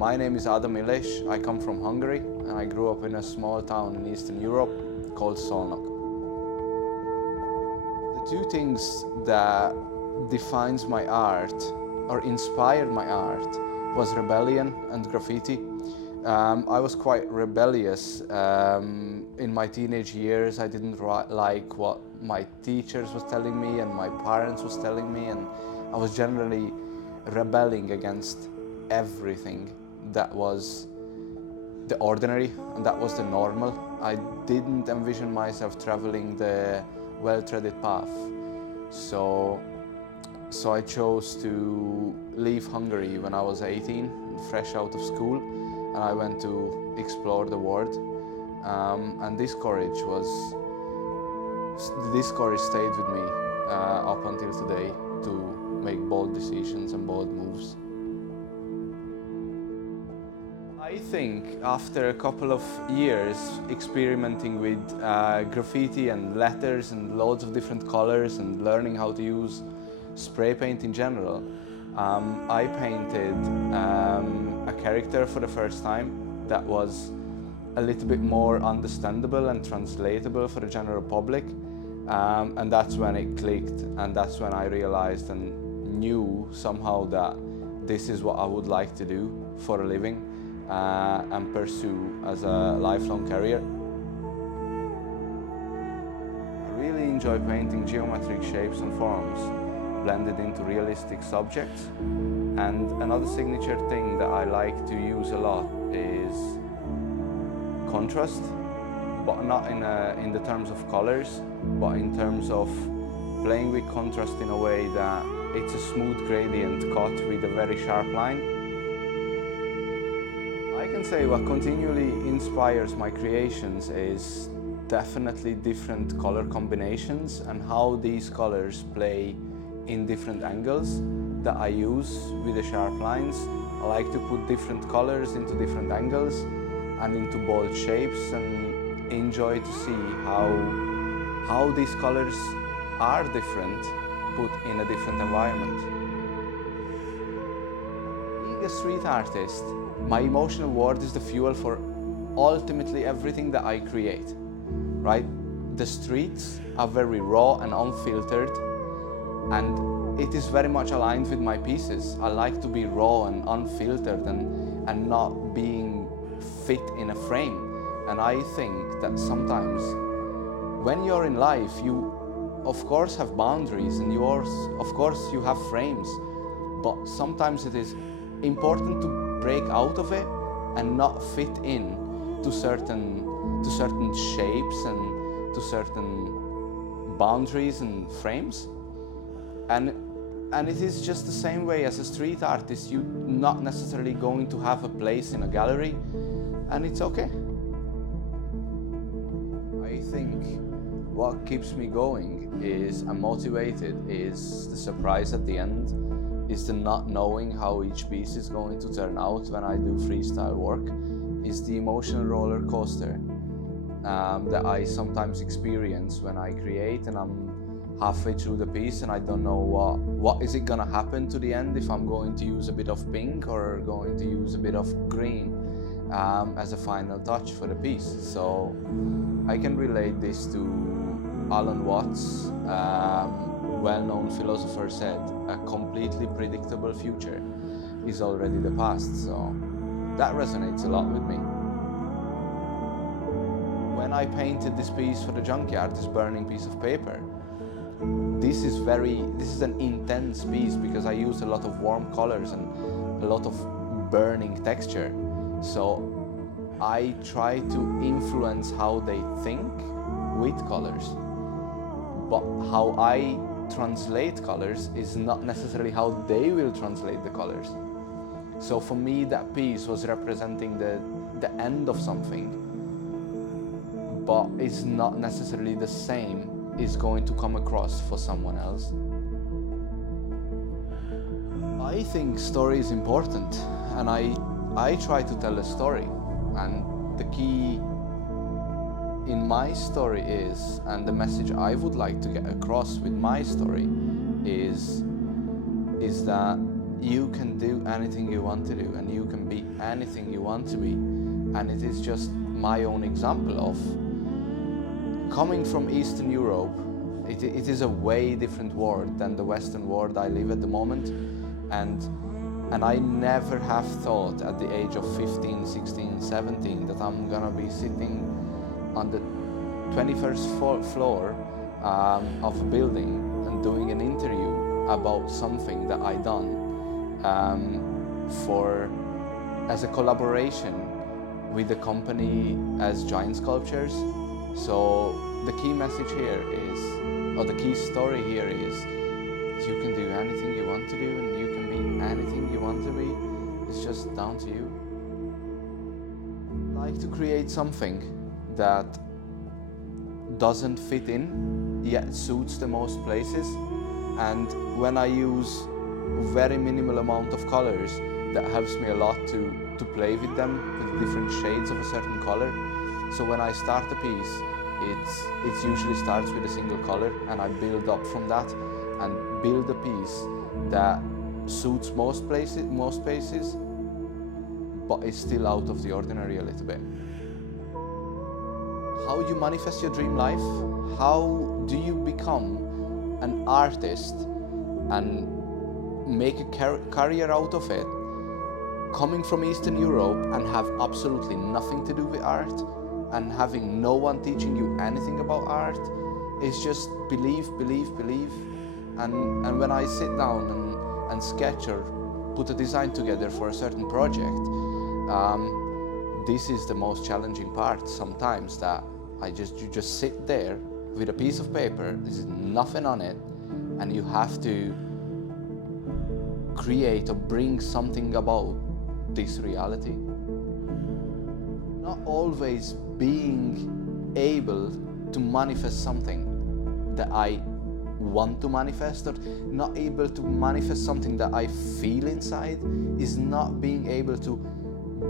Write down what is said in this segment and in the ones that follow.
My name is Adam Iles. I come from Hungary and I grew up in a small town in Eastern Europe called Szolnok. The two things that defines my art or inspired my art was rebellion and graffiti. I was quite rebellious in my teenage years. I didn't like what my teachers was telling me and my parents was telling me, and I was generally rebelling against everything that was the ordinary and that was the normal. I didn't envision myself traveling the well-treaded path. So I chose to leave Hungary when I was 18, fresh out of school, and I went to explore the world. And this courage stayed with me up until today to make bold decisions and bold moves. I think after a couple of years experimenting with graffiti and letters and loads of different colors and learning how to use spray paint in general, I painted a character for the first time that was a little bit more understandable and translatable for the general public, and that's when it clicked, and that's when I realized and knew somehow that this is what I would like to do for a living and pursue as a lifelong career. I really enjoy painting geometric shapes and forms blended into realistic subjects, and another signature thing that I like to use a lot is contrast, but not in the terms of colors, but in terms of playing with contrast in a way that it's a smooth gradient cut with a very sharp line. I can say what continually inspires my creations is definitely different color combinations and how these colors play in different angles that I use with the sharp lines. I like to put different colors into different angles and into bold shapes, and enjoy to see how these colors are different put in a different environment. Being a street artist, my emotional world is the fuel for ultimately everything that I create, right? The streets are very raw and unfiltered, and it is very much aligned with my pieces. I like to be raw and unfiltered and not being fit in a frame. And I think that sometimes when you're in life, you of course have boundaries and of course you have frames, but sometimes it is important to break out of it and not fit in to certain shapes and to certain boundaries and frames. And it is just the same way as a street artist. You're not necessarily going to have a place in a gallery, and it's okay. I think what keeps me going and motivated is the surprise at the end, is the not knowing how each piece is going to turn out when I do freestyle work, is the emotional roller coaster that I sometimes experience when I create and I'm halfway through the piece and I don't know what is it gonna happen to the end, if I'm going to use a bit of pink or going to use a bit of green as a final touch for the piece. So I can relate this to Alan Watts, well-known philosopher, said a completely predictable future is already the past. So that resonates a lot with me. When I painted this piece for the junkyard, this burning piece of paper, this is an intense piece because I used a lot of warm colors and a lot of burning texture. So I try to influence how they think with colors, but how I translate colors is not necessarily how they will translate the colors. So for me, that piece was representing the end of something, but it's not necessarily the same is going to come across for someone else. I think story is important, and I try to tell a story, and the key in my story is, and the message I would like to get across with my story is that you can do anything you want to do, and you can be anything you want to be. And it is just my own example of coming from Eastern Europe. It is a way different world than the Western world I live at the moment, and I never have thought at the age of 15, 16, 17 that I'm gonna be sitting on the 21st floor of a building and doing an interview about something that I done as a collaboration with the company as Giant Sculptures. So the key message here is, or the key story here is, you can do anything you want to do, and you can be anything you want to be. It's just down to you. I like to create something that doesn't fit in, yet suits the most places. And when I use very minimal amount of colors, that helps me a lot to play with them, with different shades of a certain color. So when I start a piece, it usually starts with a single color, and I build up from that and build a piece that suits most places, but is still out of the ordinary a little bit. How you manifest your dream life? How do you become an artist and make a career out of it, coming from Eastern Europe and have absolutely nothing to do with art and having no one teaching you anything about art? It's just believe. And when I sit down and sketch or put a design together for a certain project, this is the most challenging part sometimes, that you just sit there with a piece of paper, there's nothing on it, and you have to create or bring something about this reality. Not always being able to manifest something that I want to manifest, or not able to manifest something that I feel inside, is not being able to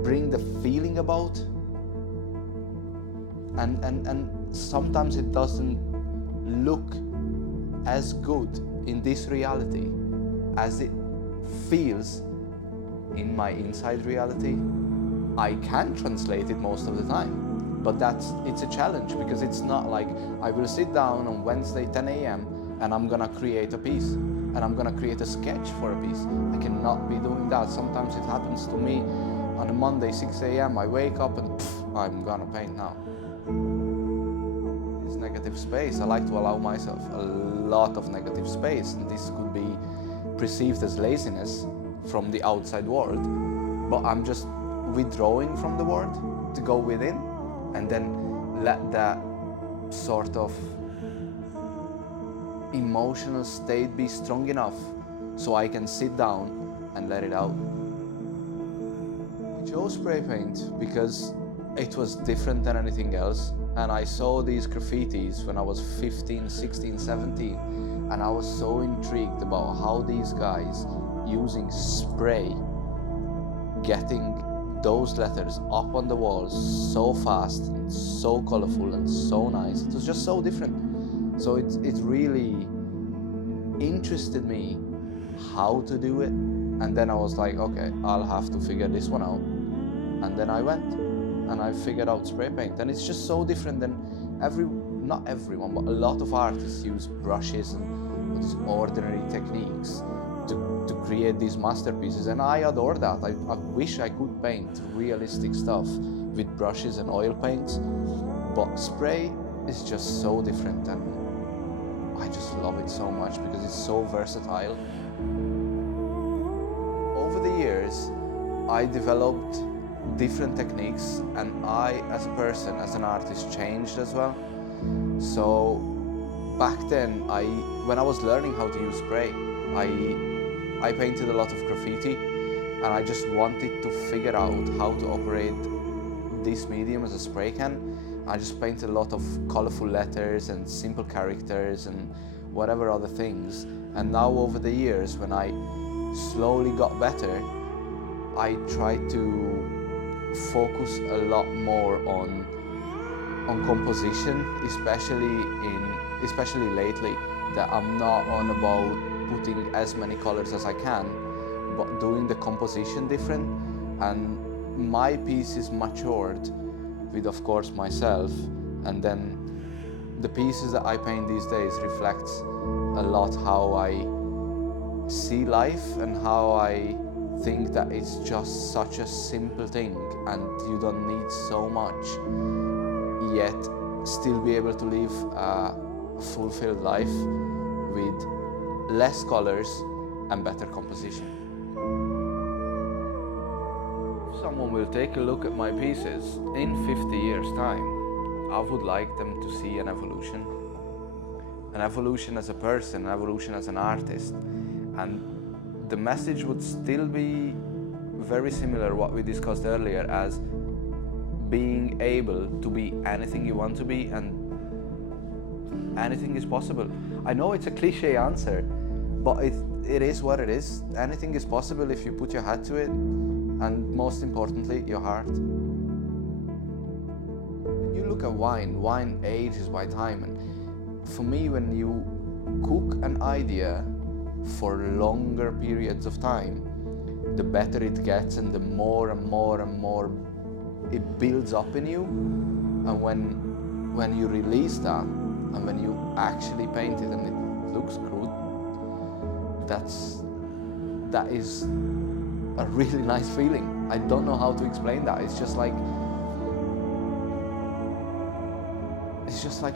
bring the feeling about. And sometimes it doesn't look as good in this reality as it feels in my inside reality. I can translate it most of the time, but it's a challenge, because it's not like I will sit down on Wednesday 10 a.m. and I'm gonna create a piece, and I'm gonna create a sketch for a piece. I cannot be doing that. Sometimes it happens to me on a Monday 6 a.m. I wake up and I'm gonna paint now. This negative space, I like to allow myself a lot of negative space, and this could be perceived as laziness from the outside world, but I'm just withdrawing from the world to go within, and then let that sort of emotional state be strong enough so I can sit down and let it out. I chose spray paint because it was different than anything else, and I saw these graffitis when I was 15, 16, 17, and I was so intrigued about how these guys using spray, getting those letters up on the walls so fast and so colorful and so nice. It was just so different. So it really interested me how to do it, and then I was like, okay, I'll have to figure this one out. And then I went and I figured out spray paint, and it's just so different than not everyone, but a lot of artists use brushes and these ordinary techniques to create these masterpieces, and I adore that. I wish I could paint realistic stuff with brushes and oil paints, but spray is just so different, and I just love it so much because it's so versatile. Over the years, I developed different techniques, and I, as a person, as an artist, changed as well. So back then, when I was learning how to use spray, I painted a lot of graffiti, and I just wanted to figure out how to operate this medium as a spray can. I just painted a lot of colorful letters and simple characters and whatever other things. And now over the years, when I slowly got better, I tried to focus a lot more on composition, especially lately, that I'm not on about putting as many colors as I can, but doing the composition different, and my piece is matured with, of course, myself, and then the pieces that I paint these days reflects a lot how I see life and how I think that it's just such a simple thing and you don't need so much, yet still be able to live a fulfilled life with less colors and better composition. If someone will take a look at my pieces in 50 years' time, I would like them to see an evolution as a person, an evolution as an artist, and the message would still be very similar what we discussed earlier, as being able to be anything you want to be, and anything is possible. I know it's a cliche answer, but it is what it is. Anything is possible if you put your head to it, and most importantly, your heart. When you look at wine ages by time, and for me, when you cook an idea for longer periods of time, the better it gets and the more and more and more it builds up in you. And when you release that and when you actually paint it and it looks good, that is a really nice feeling. I don't know how to explain that. It's just like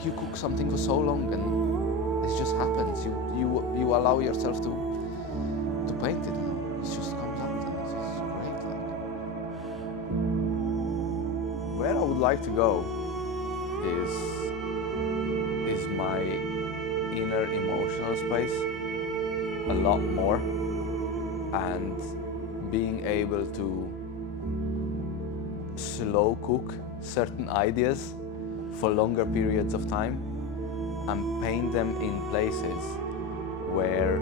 you cook something for so long and it just happens. You allow yourself to paint it. It just comes out. It's just great. Where I would like to go is my inner emotional space a lot more, and being able to slow cook certain ideas for longer periods of time and paint them in places where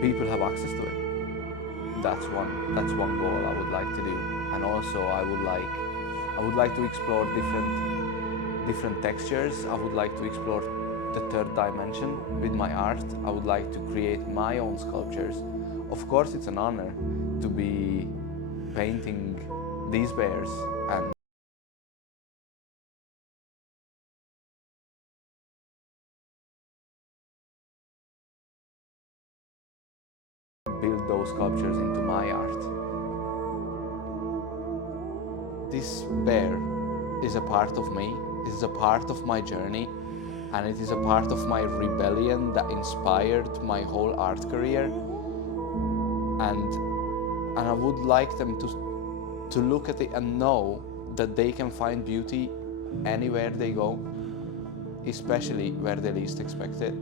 people have access to it. That's one goal I would like to do. And also I would like to explore different textures. I would like to explore the third dimension with my art. I would like to create my own sculptures. Of course, it's an honor to be painting these bears and build those sculptures into my art. This bear is a part of me, it is a part of my journey, and it is a part of my rebellion that inspired my whole art career. And I would like them to look at it and know that they can find beauty anywhere they go, especially where they least expect it.